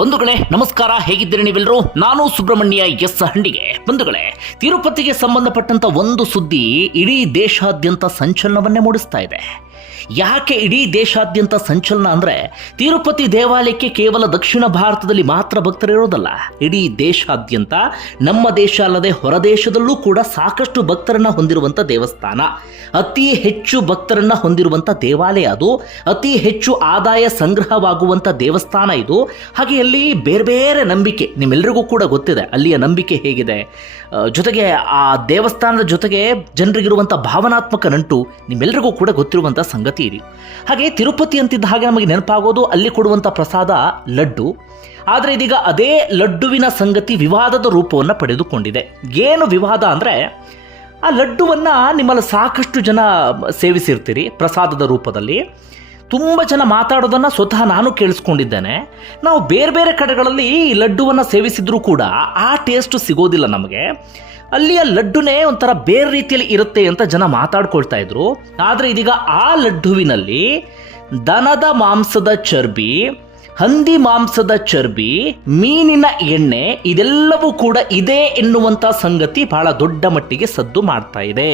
ಬಂಧುಗಳೇ, ನಮಸ್ಕಾರ. ಹೇಗಿದ್ದೀರಿ ನೀವೆಲ್ಲರೂ? ನಾನು ಸುಬ್ರಹ್ಮಣ್ಯ ಎಸ್ ಹಂಡಿಗೆ. ಬಂಧುಗಳೇ, ತಿರುಪತಿಗೆ ಸಂಬಂಧಪಟ್ಟಂತ ಒಂದು ಸುದ್ದಿ ಇಡೀ ದೇಶಾದ್ಯಂತ ಸಂಚಲನವನ್ನೇ ಮೂಡಿಸ್ತಾ ಇದೆ. ಯಾಕೆ ಇಡೀ ದೇಶಾದ್ಯಂತ ಸಂಚಲನ ಅಂದ್ರೆ ತಿರುಪತಿ ದೇವಾಲಯಕ್ಕೆ ಕೇವಲ ದಕ್ಷಿಣ ಭಾರತದಲ್ಲಿ ಮಾತ್ರ ಭಕ್ತರಿರೋದಲ್ಲ ಇಡೀ ದೇಶಾದ್ಯಂತ, ನಮ್ಮ ದೇಶ ಅಲ್ಲದೆ ಹೊರದೇಶದಲ್ಲೂ ಕೂಡ ಸಾಕಷ್ಟು ಭಕ್ತರನ್ನ ಹೊಂದಿರುವಂಥ ದೇವಸ್ಥಾನ. ಅತಿ ಹೆಚ್ಚು ಭಕ್ತರನ್ನ ಹೊಂದಿರುವಂಥ ದೇವಾಲಯ ಅದು. ಅತಿ ಹೆಚ್ಚು ಆದಾಯ ಸಂಗ್ರಹವಾಗುವಂಥ ದೇವಸ್ಥಾನ ಇದು. ಹಾಗೆ ಅಲ್ಲಿ ಬೇರೆ ಬೇರೆ ನಂಬಿಕೆ ನಿಮ್ಮೆಲ್ಲರಿಗೂ ಕೂಡ ಗೊತ್ತಿದೆ. ಅಲ್ಲಿಯ ನಂಬಿಕೆ ಹೇಗಿದೆ? ಜೊತೆಗೆ ಆ ದೇವಸ್ಥಾನದ ಜೊತೆಗೆ ಜನರಿಗಿರುವಂಥ ಭಾವನಾತ್ಮಕ ನಂಟು ನಿಮ್ಮೆಲ್ಲರಿಗೂ ಕೂಡ ಗೊತ್ತಿರುವಂಥ ಸಂಗತಿ ಇದೆ ಹಾಗೆ ತಿರುಪತಿ ಅಂತಿದ್ದ ಹಾಗೆ ನಮಗೆ ನೆನಪಾಗೋದು, ಅಲ್ಲಿ ಕೊಡುವಂಥ ಪ್ರಸಾದ ಲಡ್ಡು. ಆದರೆ ಇದೀಗ ಅದೇ ಲಡ್ಡುವಿನ ಸಂಗತಿ ವಿವಾದದ ರೂಪವನ್ನು ಪಡೆದುಕೊಂಡಿದೆ. ಏನು ವಿವಾದ ಅಂದರೆ, ಆ ಲಡ್ಡುವನ್ನು ನಿಮ್ಮಲ್ಲಿ ಸಾಕಷ್ಟು ಜನ ಸೇವಿಸಿರ್ತೀರಿ ಪ್ರಸಾದದ ರೂಪದಲ್ಲಿ. ತುಂಬ ಜನ ಮಾತಾಡೋದನ್ನು ಸ್ವತಃ ನಾನು ಕೇಳಿಸ್ಕೊಂಡಿದ್ದೇನೆ. ನಾವು ಬೇರೆ ಬೇರೆ ಕಡೆಗಳಲ್ಲಿ ಈ ಲಡ್ಡುವನ್ನು ಸೇವಿಸಿದ್ರೂ ಕೂಡ ಆ ಟೇಸ್ಟ್ ಸಿಗೋದಿಲ್ಲ ನಮಗೆ. ಅಲ್ಲಿಯ ಲಡ್ಡುನೇ ಒಂಥರ ಬೇರೆ ರೀತಿಯಲ್ಲಿ ಇರುತ್ತೆ ಅಂತ ಜನ ಮಾತಾಡ್ಕೊಳ್ತಾ ಇದ್ರು. ಆದರೆ ಇದೀಗ ಆ ಲಡ್ಡುವಿನಲ್ಲಿ ದನದ ಮಾಂಸದ ಚರ್ಬಿ, ಹಂದಿ ಮಾಂಸದ ಚರ್ಬಿ, ಮೀನಿನ ಎಣ್ಣೆ ಇದೆಲ್ಲವೂ ಕೂಡ ಇದೆ ಎನ್ನುವಂಥ ಸಂಗತಿ ಬಹಳ ದೊಡ್ಡ ಮಟ್ಟಿಗೆ ಸದ್ದು ಮಾಡ್ತಾ ಇದೆ.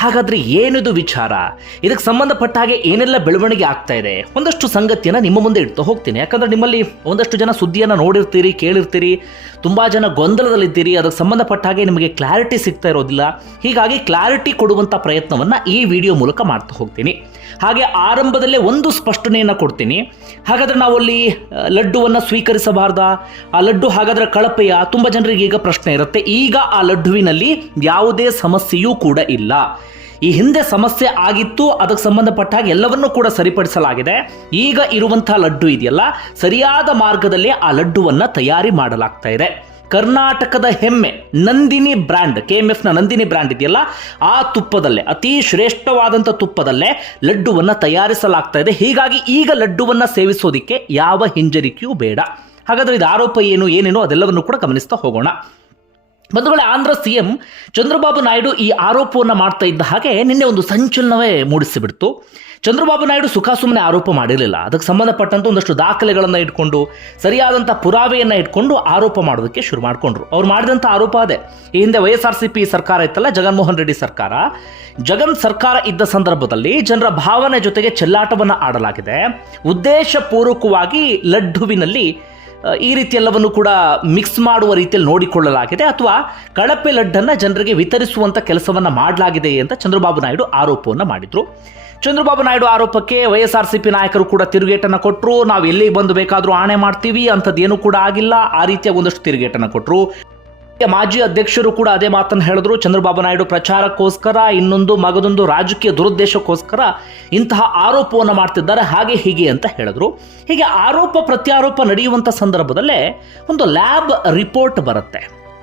ಹಾಗಾದ್ರೆ ಏನಿದು ವಿಚಾರ? ಇದಕ್ಕೆ ಸಂಬಂಧಪಟ್ಟ ಹಾಗೆ ಏನೆಲ್ಲ ಬೆಳವಣಿಗೆ ಆಗ್ತಾ ಇದೆ? ಒಂದಷ್ಟು ಸಂಗತಿಯನ್ನು ನಿಮ್ಮ ಮುಂದೆ ಇಡ್ತಾ ಹೋಗ್ತೀನಿ. ಯಾಕಂದ್ರೆ ನಿಮ್ಮಲ್ಲಿ ಒಂದಷ್ಟು ಜನ ಸುದ್ದಿಯನ್ನು ನೋಡಿರ್ತೀರಿ, ಕೇಳಿರ್ತೀರಿ, ತುಂಬ ಜನ ಗೊಂದಲದಲ್ಲಿದ್ದೀರಿ. ಅದಕ್ಕೆ ಸಂಬಂಧಪಟ್ಟ ಹಾಗೆ ನಿಮಗೆ ಕ್ಲಾರಿಟಿ ಸಿಗ್ತಾ ಇರೋದಿಲ್ಲ. ಹೀಗಾಗಿ ಕ್ಲಾರಿಟಿ ಕೊಡುವಂಥ ಪ್ರಯತ್ನವನ್ನು ಈ ವಿಡಿಯೋ ಮೂಲಕ ಮಾಡ್ತಾ ಹೋಗ್ತೀನಿ. ಹಾಗೆ ಆರಂಭದಲ್ಲೇ ಒಂದು ಸ್ಪಷ್ಟನೆಯನ್ನು ಕೊಡ್ತೀನಿ. ಹಾಗಾದರೆ ನಾವು ಅಲ್ಲಿ ಆ, ಲಡ್ಡುವನ್ನು ಸ್ವೀಕರಿಸಬಾರ್ದಾ? ಆ ಲಡ್ಡು ಹಾಗಾದರೆ ಕಳಪೆಯ? ತುಂಬ ಜನರಿಗೆ ಈಗ ಪ್ರಶ್ನೆ ಇರುತ್ತೆ. ಈಗ ಆ ಲಡ್ಡುವಿನಲ್ಲಿ ಯಾವುದೇ ಸಮಸ್ಯೆಯೂ ಕೂಡ ಇಲ್ಲ. ಈ ಹಿಂದೆ ಸಮಸ್ಯೆ ಆಗಿತ್ತು ಅದಕ್ಕೆ ಸಂಬಂಧಪಟ್ಟ ಹಾಗೆ ಎಲ್ಲವನ್ನೂ ಕೂಡ ಸರಿಪಡಿಸಲಾಗಿದೆ. ಈಗ ಇರುವಂತಹ ಲಡ್ಡು ಇದೆಯಲ್ಲ ಸರಿಯಾದ ಮಾರ್ಗದಲ್ಲಿ ಆ ಲಡ್ಡುವನ್ನು ತಯಾರಿ ಮಾಡಲಾಗ್ತಾ ಇದೆ. ಕರ್ನಾಟಕದ ಹೆಮ್ಮೆ. ನಂದಿನಿ ಬ್ರ್ಯಾಂಡ್ ಕೆ ಎಂ ಎಫ್ನ ನಂದಿನಿ ಬ್ರ್ಯಾಂಡ್ ಇದೆಯಲ್ಲ, ಆ ತುಪ್ಪದಲ್ಲೇ, ಅತಿ ಶ್ರೇಷ್ಠವಾದಂಥ ತುಪ್ಪದಲ್ಲೇ ಲಡ್ಡುವನ್ನು ತಯಾರಿಸಲಾಗ್ತಾ ಇದೆ. ಹೀಗಾಗಿ ಈಗ ಲಡ್ಡುವನ್ನು ಸೇವಿಸೋದಕ್ಕೆ ಯಾವ ಹಿಂಜರಿಕೆಯೂ ಬೇಡ. ಹಾಗಾದರೆ ಇದು ಆರೋಪ ಏನು, ಏನೇನು, ಅದೆಲ್ಲವನ್ನು ಕೂಡ ಗಮನಿಸ್ತಾ ಹೋಗೋಣ. ಬಂಧುಗಳೇ, ಆಂಧ್ರ ಸಿ ಎಂ ಚಂದ್ರಬಾಬು ನಾಯ್ಡು ಈ ಆರೋಪವನ್ನು ಮಾಡ್ತಾ ಇದ್ದ ಹಾಗೆ ನಿನ್ನೆ ಒಂದು ಸಂಚಲನವೇ ಮೂಡಿಸಿಬಿಡ್ತು. ಚಂದ್ರಬಾಬು ನಾಯ್ಡು ಸುಖ ಸುಮ್ಮನೆ ಆರೋಪ ಮಾಡಿರಲಿಲ್ಲ. ಅದಕ್ಕೆ ಸಂಬಂಧಪಟ್ಟಂತ ಒಂದಷ್ಟು ದಾಖಲೆಗಳನ್ನು ಇಟ್ಕೊಂಡು ಸರಿಯಾದಂಥ ಪುರಾವೆಯನ್ನು ಇಟ್ಕೊಂಡು ಆರೋಪ ಮಾಡೋದಕ್ಕೆ ಶುರು ಮಾಡಿಕೊಂಡ್ರು. ಅವ್ರು ಮಾಡಿದಂಥ ಆರೋಪ ಅದೇ. ಈ ಹಿಂದೆ ವೈ ಸಿ ಪಿ ಸರ್ಕಾರ ಇತ್ತಲ್ಲ, ಜಗನ್ಮೋಹನ್ ರೆಡ್ಡಿ ಸರ್ಕಾರ. ಜಗನ್ ಸರ್ಕಾರ ಇದ್ದ ಸಂದರ್ಭದಲ್ಲಿ ಜನರ ಭಾವನೆ ಜೊತೆಗೆ ಚೆಲ್ಲಾಟವನ್ನು ಆಡಲಾಗಿದೆ. ಉದ್ದೇಶಪೂರ್ವಕವಾಗಿ ಲಡ್ಡುವಿನಲ್ಲಿ ಈ ರೀತಿ ಎಲ್ಲವನ್ನು ಕೂಡ ಮಿಕ್ಸ್ ಮಾಡುವ ರೀತಿಯಲ್ಲಿ ನೋಡಿಕೊಳ್ಳಲಾಗಿದೆ. ಅಥವಾ ಕಳಪೆ ಲಡ್ಡನ್ನು ಜನರಿಗೆ ವಿತರಿಸುವಂತ ಕೆಲಸವನ್ನ ಮಾಡಲಾಗಿದೆ ಅಂತ ಚಂದ್ರಬಾಬು ನಾಯ್ಡು ಆರೋಪವನ್ನು ಮಾಡಿದ್ರು. ಚಂದ್ರಬಾಬು ನಾಯ್ಡು ಆರೋಪಕ್ಕೆ Y S R C P ನಾಯಕರು ಕೂಡ ತಿರುಗೇಟನ್ನು ಕೊಟ್ಟರು ನಾವು ಎಲ್ಲಿಗೆ ಬಂದು ಬೇಕಾದರೂ ಆಣೆ ಮಾಡ್ತೀವಿ. ಅಂಥದ್ದೇನು ಕೂಡ ಆಗಿಲ್ಲ. ಆ ರೀತಿಯ ಒಂದಷ್ಟು ತಿರುಗೇಟನ್ನು ಕೊಟ್ಟರು ಮಾಜಿ ಅಧ್ಯಕ್ಷರು ಕೂಡ ಅದೇ ಮಾತನ್ನು ಹೇಳಿದ್ರು. ಚಂದ್ರಬಾಬು ನಾಯ್ಡು ಪ್ರಚಾರಕ್ಕೋಸ್ಕರ, ಇನ್ನೊಂದು ಮಗದೊಂದು ರಾಜಕೀಯ ದುರುದ್ದೇಶಕ್ಕೋಸ್ಕರ ಇಂತಹ ಆರೋಪವನ್ನು ಮಾಡ್ತಿದ್ದಾರೆ. ಹಾಗೆ, ಹೀಗೆ ಅಂತ ಹೇಳಿದ್ರು. ಹೀಗೆ ಆರೋಪ ಪ್ರತ್ಯಾರೋಪ ನಡೆಯುವಂಥ ಸಂದರ್ಭದಲ್ಲೇ ಒಂದು ಲ್ಯಾಬ್ ರಿಪೋರ್ಟ್ ಬರುತ್ತೆ.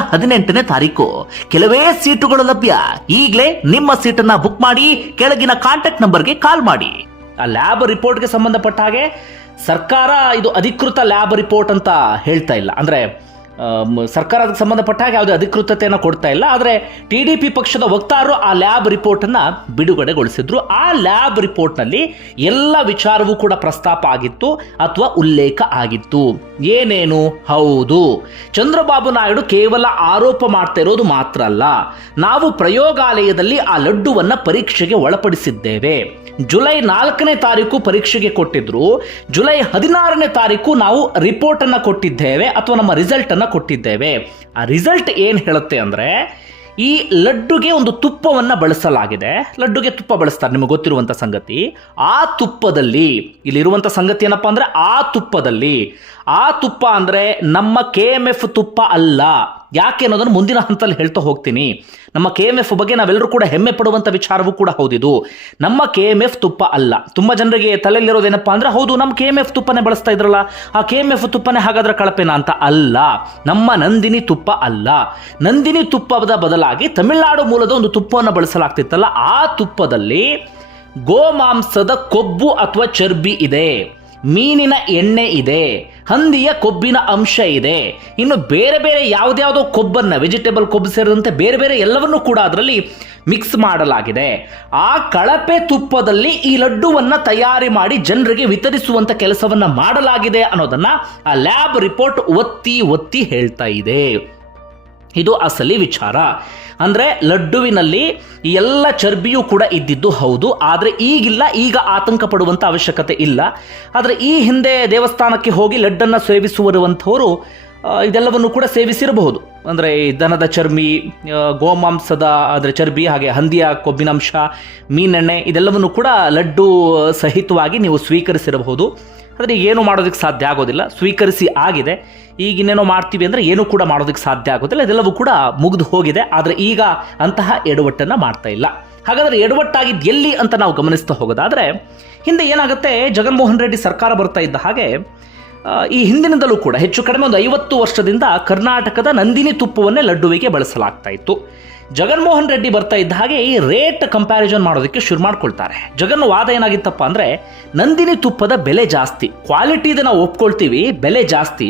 ಹದಿನೆಂಟನೇ ತಾರೀಕು. ಕೆಲವೇ ಸೀಟುಗಳು ಲಭ್ಯ. ಈಗಲೇ ನಿಮ್ಮ ಸೀಟನ್ನ ಬುಕ್ ಮಾಡಿ, ಕೆಳಗಿನ ಕಾಂಟ್ಯಾಕ್ಟ್ ನಂಬರ್ಗೆ ಕಾಲ್ ಮಾಡಿ. ಆ ಲ್ಯಾಬ್ ರಿಪೋರ್ಟ್ಗೆ ಸಂಬಂಧಪಟ್ಟ ಹಾಗೆ ಸರ್ಕಾರ ಇದು ಅಧಿಕೃತ ಲ್ಯಾಬ್ ರಿಪೋರ್ಟ್ ಅಂತ ಹೇಳ್ತಾ ಇಲ್ಲ. ಅಂದ್ರೆ ಸರ್ಕಾರ ಅದಕ್ಕೆ ಸಂಬಂಧಪಟ್ಟ ಹಾಗೆ ಯಾವುದೇ ಅಧಿಕೃತತೆಯನ್ನು ಕೊಡ್ತಾ ಇಲ್ಲ. ಆದರೆ ಟಿ ಡಿ ಪಿ ಪಕ್ಷದ ವಕ್ತಾರರು ಆ ಲ್ಯಾಬ್ ರಿಪೋರ್ಟನ್ನು ಬಿಡುಗಡೆಗೊಳಿಸಿದ್ರು. ಆ ಲ್ಯಾಬ್ ರಿಪೋರ್ಟ್ನಲ್ಲಿ ಎಲ್ಲ ವಿಚಾರವೂ ಕೂಡ ಪ್ರಸ್ತಾಪ ಆಗಿತ್ತು ಅಥವಾ ಉಲ್ಲೇಖ ಆಗಿತ್ತು. ಏನೇನು? ಹೌದು. ಚಂದ್ರಬಾಬು ನಾಯ್ಡು ಕೇವಲ ಆರೋಪ ಮಾಡ್ತಾ ಇರೋದು ಮಾತ್ರ ಅಲ್ಲ. ನಾವು ಪ್ರಯೋಗಾಲಯದಲ್ಲಿ ಆ ಲಡ್ಡುವನ್ನ ಪರೀಕ್ಷೆಗೆ ಒಳಪಡಿಸಿದ್ದೇವೆ. ಜುಲೈ ನಾಲ್ಕನೇ ತಾರೀಕು ಪರೀಕ್ಷೆಗೆ ಕೊಟ್ಟಿದ್ರು. ಜುಲೈ ಹದಿನಾರನೇ ತಾರೀಕು ನಾವು ರಿಪೋರ್ಟ್ ಅನ್ನ ಕೊಟ್ಟಿದ್ದೇವೆ ಅಥವಾ ನಮ್ಮ ರಿಸಲ್ಟ್ ಅನ್ನ ಕೊಟ್ಟಿದ್ದೇವೆ. ಆ ರಿಸಲ್ಟ್ ಏನು ಹೇಳುತ್ತೆ ಅಂದ್ರೆ, ಈ ಲಡ್ಡುಗೆ ಒಂದು ತುಪ್ಪವನ್ನ ಬಳಸಲಾಗಿದೆ. ಲಡ್ಡುಗೆ ತುಪ್ಪ ಬಳಸ್ತಾರೆ, ನಿಮಗೆ ಗೊತ್ತಿರುವಂಥ ಸಂಗತಿ. ಆ ತುಪ್ಪದಲ್ಲಿ ಇಲ್ಲಿರುವಂಥ ಸಂಗತಿ ಏನಪ್ಪಾ ಅಂದ್ರೆ, ಆ ತುಪ್ಪದಲ್ಲಿ, ಆ ತುಪ್ಪ ಅಂದ್ರೆ ನಮ್ಮ ಕೆ ಎಂ ಎಫ್ ತುಪ್ಪ ಅಲ್ಲ. ಯಾಕೆ ಅನ್ನೋದನ್ನು ಮುಂದಿನ ಹಂತದಲ್ಲಿ ಹೇಳ್ತಾ ಹೋಗ್ತೀನಿ. ನಮ್ಮ ಕೆ ಎಂ ಎಫ್ ಬಗ್ಗೆ ನಾವೆಲ್ಲರೂ ಕೂಡ ಹೆಮ್ಮೆ ಪಡುವಂಥ ವಿಚಾರವೂ ಕೂಡ ಹೌದಿದು. ನಮ್ಮ ಕೆ ಎಂ ಎಫ್ ತುಪ್ಪ ಅಲ್ಲ. ತುಂಬ ಜನರಿಗೆ ತಲೆಯಲ್ಲಿರೋದೇನಪ್ಪ ಅಂದ್ರೆ, ಹೌದು, ನಮ್ಮ ಕೆ ಎಂ ಎಫ್ ತುಪ್ಪನೇ ಬಳಸ್ತಾ ಇದ್ರಲ್ಲ. ಆ ಕೆ ಎಂ ಎಫ್ ತುಪ್ಪನೇ ಹಾಗಾದ್ರೆ ಕಳಪೆನಾ ಅಂತ? ಅಲ್ಲ. ನಮ್ಮ ನಂದಿನಿ ತುಪ್ಪ ಅಲ್ಲ. ನಂದಿನಿ ತುಪ್ಪದ ಬದಲಾಗಿ ತಮಿಳುನಾಡು ಮೂಲದ ಒಂದು ತುಪ್ಪವನ್ನು ಬಳಸಲಾಗ್ತಿತ್ತಲ್ಲ, ಆ ತುಪ್ಪದಲ್ಲಿ ಗೋಮಾಂಸದ ಕೊಬ್ಬು ಅಥವಾ ಚರ್ಬಿ ಇದೆ. ಮೀನಿನ ಎಣ್ಣೆ ಇದೆ, ಹಂದಿಯ ಕೊಬ್ಬಿನ ಅಂಶ ಇದೆ. ಇನ್ನು ಬೇರೆ ಬೇರೆ ಯಾವುದ್ಯಾವುದೋ ಕೊಬ್ಬನ್ನ ವೆಜಿಟೇಬಲ್ ಕೊಬ್ಬು ಸೇರಿದಂತೆ ಬೇರೆ ಬೇರೆ ಎಲ್ಲವನ್ನೂ ಕೂಡ ಅದರಲ್ಲಿ ಮಿಕ್ಸ್ ಮಾಡಲಾಗಿದೆ. ಆ ಕಳಪೆ ತುಪ್ಪದಲ್ಲಿ ಈ ಲಡ್ಡುವನ್ನ ತಯಾರಿ ಮಾಡಿ ಜನರಿಗೆ ವಿತರಿಸುವಂತ ಕೆಲಸವನ್ನ ಮಾಡಲಾಗಿದೆ ಅನ್ನೋದನ್ನ ಆ ಲ್ಯಾಬ್ ರಿಪೋರ್ಟ್ ಒತ್ತಿ ಒತ್ತಿ ಹೇಳ್ತಾ ಇದೆ. ಇದು ಅಸಲಿ ವಿಚಾರ. ಅಂದರೆ ಲಡ್ಡುವಿನಲ್ಲಿ ಎಲ್ಲ ಚರ್ಬಿಯೂ ಕೂಡ ಇದ್ದಿದ್ದು ಹೌದು ಆದರೆ ಈಗಿಲ್ಲ ಈಗ ಆತಂಕ ಪಡುವಂಥ ಅವಶ್ಯಕತೆ ಇಲ್ಲ. ಆದರೆ ಈ ಹಿಂದೆ ದೇವಸ್ಥಾನಕ್ಕೆ ಹೋಗಿ ಲಡ್ಡನ್ನು ಸೇವಿಸುವರುವಂಥವರು ಆ, ಇದೆಲ್ಲವನ್ನು ಕೂಡ ಸೇವಿಸಿರಬಹುದು. ಅಂದರೆ ಈ ದನದ ಚರ್ಮಿ ಗೋಮಾಂಸದ ಅದರ ಚರ್ಬಿ ಹಾಗೆ ಹಂದಿಯ ಕೊಬ್ಬಿನಂಶ ಮೀನೆಣ್ಣೆ ಇದೆಲ್ಲವನ್ನು ಕೂಡ ಲಡ್ಡು ಸಹಿತವಾಗಿ ನೀವು ಸ್ವೀಕರಿಸಿರಬಹುದು. ಆದರೆ ಏನು ಮಾಡೋದಕ್ಕೆ ಸಾಧ್ಯ ಆಗೋದಿಲ್ಲ, ಸ್ವೀಕರಿಸಿ ಆಗಿದೆ. ಈಗ ಇನ್ನೇನೋ ಮಾಡ್ತೀವಿ ಅಂದರೆ ಏನೂ ಕೂಡ ಮಾಡೋದಕ್ಕೆ ಸಾಧ್ಯ ಆಗೋದಿಲ್ಲ, ಇದೆಲ್ಲವೂ ಕೂಡ ಮುಗಿದು ಹೋಗಿದೆ. ಆದರೆ ಈಗ ಅಂತಹ ಎಡವಟ್ಟನ್ನು ಮಾಡ್ತಾ ಇಲ್ಲ. ಹಾಗಾದರೆ ಎಡವಟ್ಟಾಗಿದ್ದು ಎಲ್ಲಿ ಅಂತ ನಾವು ಗಮನಿಸ್ತಾ ಹೋಗೋದಾದರೆ, ಹಿಂದೆ ಏನಾಗುತ್ತೆ, ಜಗನ್ಮೋಹನ್ ರೆಡ್ಡಿ ಸರ್ಕಾರ ಬರ್ತಾ ಇದ್ದ ಹಾಗೆ ಈ ಹಿಂದಿನಿಂದಲೂ ಕೂಡ ಹೆಚ್ಚು ಕಡಿಮೆ ಒಂದು ಐವತ್ತು ವರ್ಷದಿಂದ ಕರ್ನಾಟಕದ ನಂದಿನಿ ತುಪ್ಪವನ್ನೇ ಲಡ್ಡುವಿಗೆ ಬಳಸಲಾಗ್ತಾ ಇತ್ತು. ಜಗನ್ಮೋಹನ್ ರೆಡ್ಡಿ ಬರ್ತಾ ಇದ್ದ ಹಾಗೆ ಈ ರೇಟ್ ಕಂಪ್ಯಾರಿಸನ್ ಮಾಡೋದಕ್ಕೆ ಶುರು ಮಾಡ್ಕೊಳ್ತಾರೆ. ಜಗನ್ ವಾದ ಏನಾಗಿತ್ತಪ್ಪ ಅಂದರೆ, ನಂದಿನಿ ತುಪ್ಪದ ಬೆಲೆ ಜಾಸ್ತಿ ಕ್ವಾಲಿಟಿದ ನಾವು ಒಪ್ಕೊಳ್ತೀವಿ, ಬೆಲೆ ಜಾಸ್ತಿ,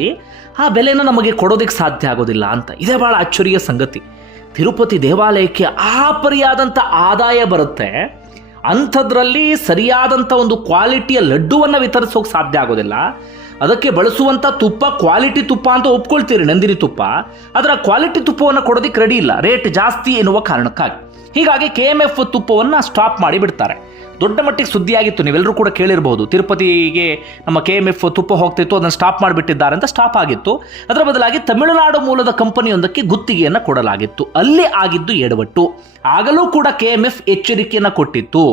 ಆ ಬೆಲೆನ ನಮಗೆ ಕೊಡೋದಕ್ಕೆ ಸಾಧ್ಯ ಆಗೋದಿಲ್ಲ ಅಂತ. ಇದೇ ಭಾಳ ಅಚ್ಚರಿಯ ಸಂಗತಿ. ತಿರುಪತಿ ದೇವಾಲಯಕ್ಕೆ ಆಪರಿಯಾದಂಥ ಆದಾಯ ಬರುತ್ತೆ, ಅಂಥದ್ರಲ್ಲಿ ಸರಿಯಾದಂಥ ಒಂದು ಕ್ವಾಲಿಟಿಯ ಲಡ್ಡುವನ್ನು ವಿತರಿಸೋಕೆ ಸಾಧ್ಯ ಆಗೋದಿಲ್ಲ. ಅದಕ್ಕೆ ಬಳಸುವಂಥ ತುಪ್ಪ ಕ್ವಾಲಿಟಿ ತುಪ್ಪ ಅಂತ ಒಪ್ಕೊಳ್ತೀರಿ ನಂದಿನಿ ತುಪ್ಪ. ಅದರ ಕ್ವಾಲಿಟಿ ತುಪ್ಪವನ್ನು ಕೊಡೋದಕ್ಕೆ ರೆಡಿ ಇಲ್ಲ. ರೇಟ್ ಜಾಸ್ತಿ ಎನ್ನುವ ಕಾರಣಕ್ಕಾಗಿ. ಹೀಗಾಗಿ ಕೆ ಎಂ ಎಫ್ ತುಪ್ಪವನ್ನು ಸ್ಟಾಪ್ ಮಾಡಿ ಬಿಡ್ತಾರೆ. ದೊಡ್ಡ ಮಟ್ಟಿಗೆ ಸುದ್ದಿಯಾಗಿತ್ತು. ನೀವೆಲ್ಲರೂ ಕೂಡ ಕೇಳಿರ್ಬೋದು. ತಿರುಪತಿಗೆ ನಮ್ಮ ಕೆ ಎಂ ಎಫ್ ತುಪ್ಪ ಹೋಗ್ತಿತ್ತು, ಅದನ್ನು ಸ್ಟಾಪ್ ಮಾಡಿಬಿಟ್ಟಿದ್ದಾರೆ ಅಂತ ಸ್ಟಾಪ್ ಆಗಿತ್ತು. ಅದರ ಬದಲಾಗಿ ತಮಿಳುನಾಡು ಮೂಲದ ಕಂಪನಿಯೊಂದಕ್ಕೆ ಗುತ್ತಿಗೆಯನ್ನು ಕೊಡಲಾಗಿತ್ತು. ಅಲ್ಲಿ ಆಗಿದ್ದು ಎಡವಟ್ಟು. ಆಗಲೂ ಕೂಡ ಕೆ ಎಂ ಎಫ್ ಎಚ್ಚರಿಕೆಯನ್ನು ಕೊಟ್ಟಿತ್ತು.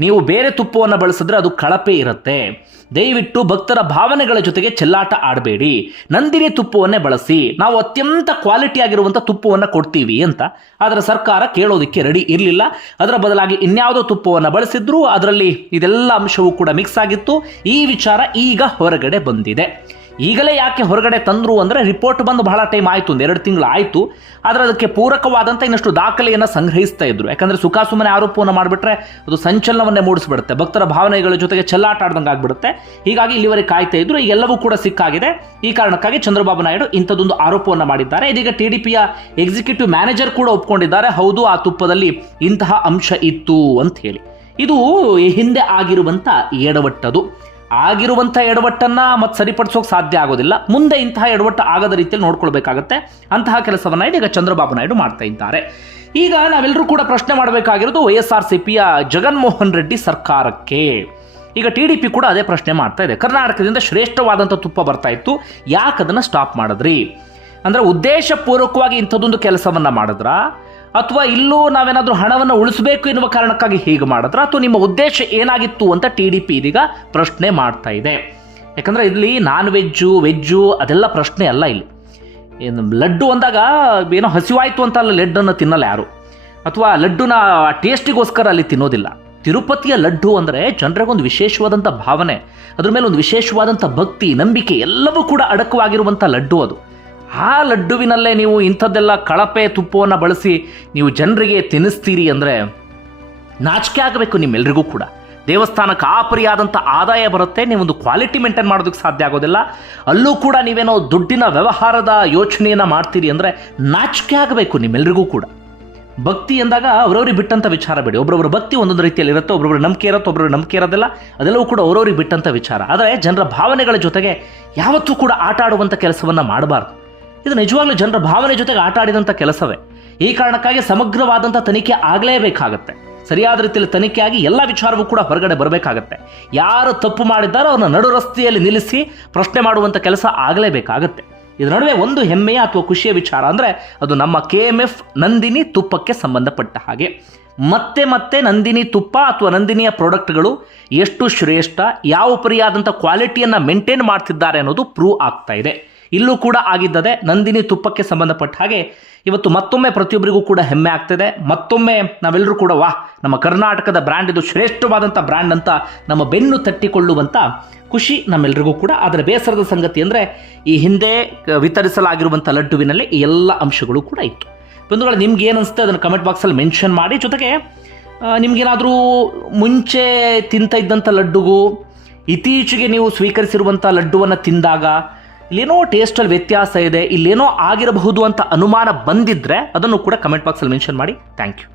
ನೀವು ಬೇರೆ ತುಪ್ಪವನ್ನು ಬಳಸಿದ್ರೆ ಅದು ಕಳಪೆ ಇರುತ್ತೆ. ದಯವಿಟ್ಟು ಭಕ್ತರ ಭಾವನೆಗಳ ಜೊತೆಗೆ ಚೆಲ್ಲಾಟ ಆಡಬೇಡಿ. ನಂದಿನಿ ತುಪ್ಪವನ್ನೇ ಬಳಸಿ. ನಾವು ಅತ್ಯಂತ ಕ್ವಾಲಿಟಿ ಆಗಿರುವಂಥ ತುಪ್ಪವನ್ನು ಕೊಡ್ತೀವಿ ಅಂತ. ಆದರೆ ಸರ್ಕಾರ ಕೇಳೋದಕ್ಕೆ ರೆಡಿ ಇರಲಿಲ್ಲ. ಅದರ ಬದಲಾಗಿ ಇನ್ಯಾವುದೋ ತುಪ್ಪವನ್ನು ಬಳಸಿದ್ರು ಅದರಲ್ಲಿ ಇದೆಲ್ಲ ಅಂಶವೂ ಕೂಡ ಮಿಕ್ಸ್ ಆಗಿತ್ತು. ಈ ವಿಚಾರ ಈಗ ಹೊರಗಡೆ ಬಂದಿದೆ. ಈಗಲೇ ಯಾಕೆ ಹೊರಗಡೆ ತಂದರು ಅಂದರೆ ರಿಪೋರ್ಟ್ ಬಂದು ಬಹಳ ಟೈಮ್ ಆಯಿತು, ಒಂದು ಎರಡು ತಿಂಗಳು ಆಯಿತು. ಆದರೆ ಅದಕ್ಕೆ ಪೂರಕವಾದಂಥ ಇನ್ನಷ್ಟು ದಾಖಲೆಯನ್ನು ಸಂಗ್ರಹಿಸ್ತಾ ಇದ್ರು. ಯಾಕಂದರೆ ಸುಖಾಸುಮನೆ ಆರೋಪವನ್ನು ಮಾಡಿಬಿಟ್ರೆ ಅದು ಸಂಚಲನವನ್ನೇ ಮೂಡಿಸ್ಬಿಡುತ್ತೆ. ಭಕ್ತರ ಭಾವನೆಗಳ ಜೊತೆಗೆ ಚೆಲ್ಲಾಟ ಆಡ್ದಂಗೆ ಆಗಿಬಿಡುತ್ತೆ. ಹೀಗಾಗಿ ಇಲ್ಲಿವರೆಗೆ ಕಾಯ್ತಾ ಇದ್ರು. ಈಗೆಲ್ಲವೂ ಕೂಡ ಸಿಕ್ಕಾಗಿದೆ. ಈ ಕಾರಣಕ್ಕಾಗಿ ಚಂದ್ರಬಾಬು ನಾಯ್ಡು ಇಂಥದ್ದೊಂದು ಆರೋಪವನ್ನು ಮಾಡಿದ್ದಾರೆ. ಇದೀಗ ಟಿ ಡಿ ಪಿಯ ಎಕ್ಸಿಕ್ಯೂಟಿವ್ ಮ್ಯಾನೇಜರ್ ಕೂಡ ಒಪ್ಕೊಂಡಿದ್ದಾರೆ. ಹೌದು, ಆ ತುಪ್ಪದಲ್ಲಿ ಇಂತಹ ಅಂಶ ಇತ್ತು ಅಂತ ಹೇಳಿ. ಇದು ಹಿಂದೆ ಆಗಿರುವಂಥ ಎಡವಟ್ಟದು. ಆಗಿರುವಂಥ ಎಡವಟ್ಟನ್ನು ಮತ್ತೆ ಸರಿಪಡಿಸೋಕೆ ಸಾಧ್ಯ ಆಗೋದಿಲ್ಲ. ಮುಂದೆ ಇಂತಹ ಎಡವಟ್ಟು ಆಗದ ರೀತಿಯಲ್ಲಿ ನೋಡ್ಕೊಳ್ಬೇಕಾಗತ್ತೆ. ಅಂತಹ ಕೆಲಸವನ್ನು ಇದೀಗ ಚಂದ್ರಬಾಬು ನಾಯ್ಡು ಮಾಡ್ತಾ ಇದ್ದಾರೆ. ಈಗ ನಾವೆಲ್ಲರೂ ಕೂಡ ಪ್ರಶ್ನೆ ಮಾಡಬೇಕಾಗಿರೋದು ವೈ ಎಸ್ ಆರ್ ಸಿ ಪಿಯ ಜಗನ್ಮೋಹನ್ ರೆಡ್ಡಿ ಸರ್ಕಾರಕ್ಕೆ. ಈಗ ಟಿ ಡಿ ಪಿ ಕೂಡ ಅದೇ ಪ್ರಶ್ನೆ ಮಾಡ್ತಾ ಇದೆ. ಕರ್ನಾಟಕದಿಂದ ಶ್ರೇಷ್ಠವಾದಂಥ ತುಪ್ಪ ಬರ್ತಾ ಇತ್ತು. ಯಾಕೆ ಅದನ್ನು ಸ್ಟಾಪ್ ಮಾಡಿದ್ರಿ? ಅಂದರೆ ಉದ್ದೇಶಪೂರ್ವಕವಾಗಿ ಇಂಥದ್ದೊಂದು ಕೆಲಸವನ್ನು ಮಾಡಿದ್ರಾ? ಅಥವಾ ಇಲ್ಲೂ ನಾವೇನಾದರೂ ಹಣವನ್ನು ಉಳಿಸಬೇಕು ಎನ್ನುವ ಕಾರಣಕ್ಕಾಗಿ ಹೀಗೆ ಮಾಡಿದ್ರ? ಅಥವಾ ನಿಮ್ಮ ಉದ್ದೇಶ ಏನಾಗಿತ್ತು ಅಂತ ಟಿ ಡಿ ಪಿ ಇದೀಗ ಪ್ರಶ್ನೆ ಮಾಡ್ತಾ ಇದೆ. ಯಾಕಂದರೆ ಇಲ್ಲಿ ನಾನ್ ವೆಜ್ಜು ವೆಜ್ಜು ಅದೆಲ್ಲ ಪ್ರಶ್ನೆ ಅಲ್ಲ ಇಲ್ಲಿ. ಏನು ಲಡ್ಡು ಅಂದಾಗ ಏನೋ ಹಸಿವಾಯಿತು ಅಂತ ಅಲ್ಲಿ ಲಡ್ಡನ್ನು ತಿನ್ನಲ್ಲ ಯಾರು. ಅಥವಾ ಲಡ್ಡುನ ಟೇಸ್ಟಿಗೋಸ್ಕರ ಅಲ್ಲಿ ತಿನ್ನೋದಿಲ್ಲ. ತಿರುಪತಿಯ ಲಡ್ಡು ಅಂದರೆ ಜನರಿಗೊಂದು ವಿಶೇಷವಾದಂಥ ಭಾವನೆ. ಅದ್ರ ಮೇಲೆ ಒಂದು ವಿಶೇಷವಾದಂಥ ಭಕ್ತಿ, ನಂಬಿಕೆ ಎಲ್ಲವೂ ಕೂಡ ಅಡಕವಾಗಿರುವಂಥ ಲಡ್ಡು ಅದು. ಆ ಲಡ್ಡುವಿನಲ್ಲೇ ನೀವು ಇಂಥದ್ದೆಲ್ಲ ಕಳಪೆ ತುಪ್ಪವನ್ನು ಬಳಸಿ ನೀವು ಜನರಿಗೆ ತಿನ್ನಿಸ್ತೀರಿ ಅಂದರೆ ನಾಚಿಕೆ ಆಗಬೇಕು ನಿಮ್ಮೆಲ್ರಿಗೂ ಕೂಡ. ದೇವಸ್ಥಾನಕ್ಕೆ ಆ ಪರಿಯಾದಂಥ ಆದಾಯ ಬರುತ್ತೆ, ನೀವೊಂದು ಕ್ವಾಲಿಟಿ ಮೇಂಟೈನ್ ಮಾಡೋದಕ್ಕೆ ಸಾಧ್ಯ ಆಗೋದಿಲ್ಲ. ಅಲ್ಲೂ ಕೂಡ ನೀವೇನೋ ದುಡ್ಡಿನ ವ್ಯವಹಾರದ ಯೋಚನೆಯನ್ನು ಮಾಡ್ತೀರಿ ಅಂದರೆ ನಾಚಿಕೆ ಆಗಬೇಕು ನಿಮ್ಮೆಲ್ರಿಗೂ ಕೂಡ. ಭಕ್ತಿ ಎಂದಾಗ ಅವರವ್ರಿಗೆ ಬಿಟ್ಟಂಥ ವಿಚಾರ ಬೇಡಿ. ಒಬ್ಬರೊಬ್ಬರ ಭಕ್ತಿ ಒಂದೊಂದು ರೀತಿಯಲ್ಲಿ ಇರುತ್ತೆ ಒಬ್ಬೊಬ್ಬರ ನಂಬಿಕೆ ಇರುತ್ತೆ ಒಬ್ಬರೊಬ್ಬರ ನಂಬಿಕೆ ಇರೋದಿಲ್ಲ. ಅದೆಲ್ಲವೂ ಕೂಡ ಅವರವ್ರಿಗೆ ಬಿಟ್ಟಂಥ ವಿಚಾರ. ಆದರೆ ಜನರ ಭಾವನೆಗಳ ಜೊತೆಗೆ ಯಾವತ್ತೂ ಕೂಡ ಆಟ ಆಡುವಂಥ ಕೆಲಸವನ್ನು ಮಾಡಬಾರ್ದು. ಇದು ನಿಜವಾಗ್ಲೂ ಜನರ ಭಾವನೆ ಜೊತೆಗೆ ಆಟ ಆಡಿದಂಥ ಕೆಲಸವೇ. ಈ ಕಾರಣಕ್ಕಾಗಿ ಸಮಗ್ರವಾದಂಥ ತನಿಖೆ ಆಗಲೇಬೇಕಾಗತ್ತೆ. ಸರಿಯಾದ ರೀತಿಯಲ್ಲಿ ತನಿಖೆಯಾಗಿ ಎಲ್ಲ ವಿಚಾರವೂ ಕೂಡ ಹೊರಗಡೆ ಬರಬೇಕಾಗತ್ತೆ. ಯಾರು ತಪ್ಪು ಮಾಡಿದ್ದಾರೋ ಅವ್ರನ್ನ ನಡು ರಸ್ತೆಯಲ್ಲಿ ನಿಲ್ಲಿಸಿ ಪ್ರಶ್ನೆ ಮಾಡುವಂಥ ಕೆಲಸ ಆಗಲೇಬೇಕಾಗತ್ತೆ. ಇದರ ನಡುವೆ ಒಂದು ಹೆಮ್ಮೆಯ ಅಥವಾ ಖುಷಿಯ ವಿಚಾರ ಅಂದರೆ ಅದು ನಮ್ಮ ಕೆ ಎಂ ಎಫ್ ನಂದಿನಿ ತುಪ್ಪಕ್ಕೆ ಸಂಬಂಧಪಟ್ಟ ಹಾಗೆ. ಮತ್ತೆ ಮತ್ತೆ ನಂದಿನಿ ತುಪ್ಪ ಅಥವಾ ನಂದಿನಿಯ ಪ್ರಾಡಕ್ಟ್ಗಳು ಎಷ್ಟು ಶ್ರೇಷ್ಠ, ಯಾವ ಪರಿಯಾದಂಥ ಕ್ವಾಲಿಟಿಯನ್ನು ಮೇಂಟೈನ್ ಮಾಡ್ತಿದ್ದಾರೆ ಅನ್ನೋದು ಪ್ರೂವ್ ಆಗ್ತಾ ಇದೆ. ಇಲ್ಲೂ ಕೂಡ ಆಗಿದ್ದದೆ ನಂದಿನಿ ತುಪ್ಪಕ್ಕೆ ಸಂಬಂಧಪಟ್ಟ ಹಾಗೆ ಇವತ್ತು ಮತ್ತೊಮ್ಮೆ ಪ್ರತಿಯೊಬ್ಬರಿಗೂ ಕೂಡ ಹೆಮ್ಮೆ ಆಗ್ತಿದೆ. ಮತ್ತೊಮ್ಮೆ ನಾವೆಲ್ಲರೂ ಕೂಡ ವಾಹ್, ನಮ್ಮ ಕರ್ನಾಟಕದ ಬ್ರ್ಯಾಂಡ್ ಇದು ಶ್ರೇಷ್ಠವಾದಂಥ ಬ್ರ್ಯಾಂಡ್ ಅಂತ ನಮ್ಮ ಬೆನ್ನು ತಟ್ಟಿಕೊಳ್ಳುವಂಥ ಖುಷಿ ನಮ್ಮೆಲ್ಲರಿಗೂ ಕೂಡ. ಅದರ ಬೇಸರದ ಸಂಗತಿ ಅಂದರೆ ಈ ಹಿಂದೆ ವಿತರಿಸಲಾಗಿರುವಂಥ ಲಡ್ಡುವಿನಲ್ಲಿ ಈ ಎಲ್ಲ ಅಂಶಗಳು ಕೂಡ ಇತ್ತು. ಬಂಧುಗಳು, ನಿಮ್ಗೆ ಏನು ಅದನ್ನು ಕಮೆಂಟ್ ಬಾಕ್ಸಲ್ಲಿ ಮೆನ್ಷನ್ ಮಾಡಿ. ಜೊತೆಗೆ ನಿಮ್ಗೇನಾದರೂ ಮುಂಚೆ ತಿಂತ ಇದ್ದಂಥ ಲಡ್ಡುಗೂ ಇತ್ತೀಚೆಗೆ ನೀವು ಸ್ವೀಕರಿಸಿರುವಂಥ ಲಡ್ಡುವನ್ನು ತಿಂದಾಗ ಇಲ್ಲೇನೋ ಟೇಸ್ಟಲ್ಲಿ ವ್ಯತ್ಯಾಸ ಇದೆ, ಇಲ್ಲೇನೋ ಆಗಿರಬಹುದು ಅಂತ ಅನುಮಾನ ಬಂದಿದ್ರೆ ಅದನ್ನು ಕೂಡ ಕಮೆಂಟ್ ಬಾಕ್ಸಲ್ಲಿ ಮೆನ್ಷನ್ ಮಾಡಿ. Thank you